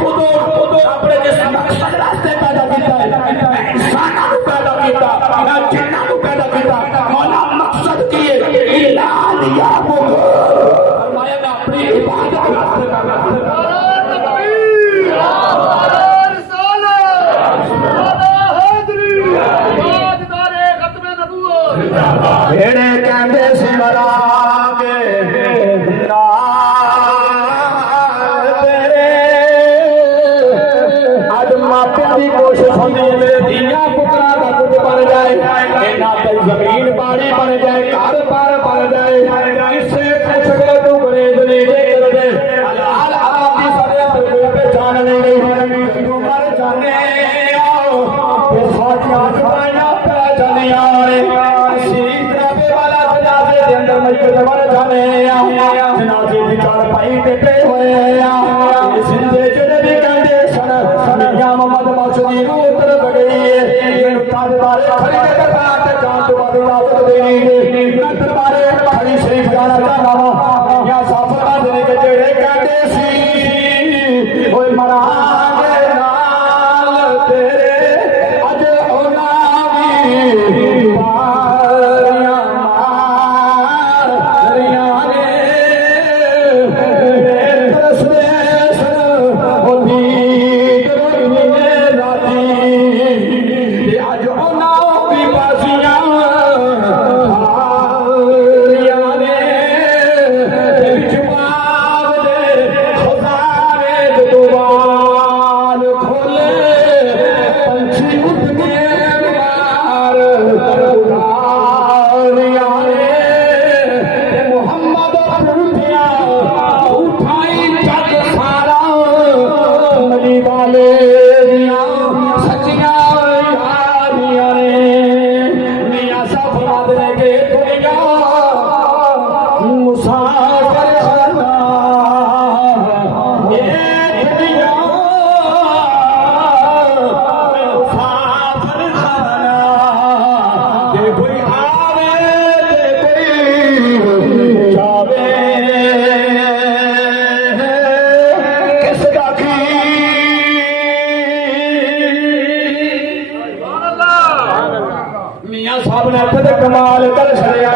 अपने जिस मकसद रास्ते पैदा किया है, इंसानों को पैदा किया, जिन्नां को पैदा किया, मौला मकसद किए इलाज या फरमाया मैं अपनी इबादत रास्ते करना। भेड़े कहते सिमरा के अज मापे की कोशिश होती है मेरे धिया पुत्रा का कुछ बन जाए, जमीन पानी बन जाए, घर पार बन जाए, किससे कुछ कर तू गुरेज नहीं कर दे, हलाल हराम की सजा पहचान नहीं गई, तू मर जाने आओ फिर साथियां सदाइयां पहचाने आए, अंदर मस्जिद बन जाने जनाजे दी चार पाई टेटे होए सिंधे जनबी कहंदे सन मियां मोहम्मद मकसदी नूं उतर बड़ी ताजदार खड़ी जगह ते जान तो बाद इजाजत देनी मैं दरबारे खड़ी शरीफ जाना चाहना हां या साफा देने के जेड़े कहंदे सी ओए मरांगे नाल तेरे अज होना भी मियां साहब ने कमाल कर छड़िया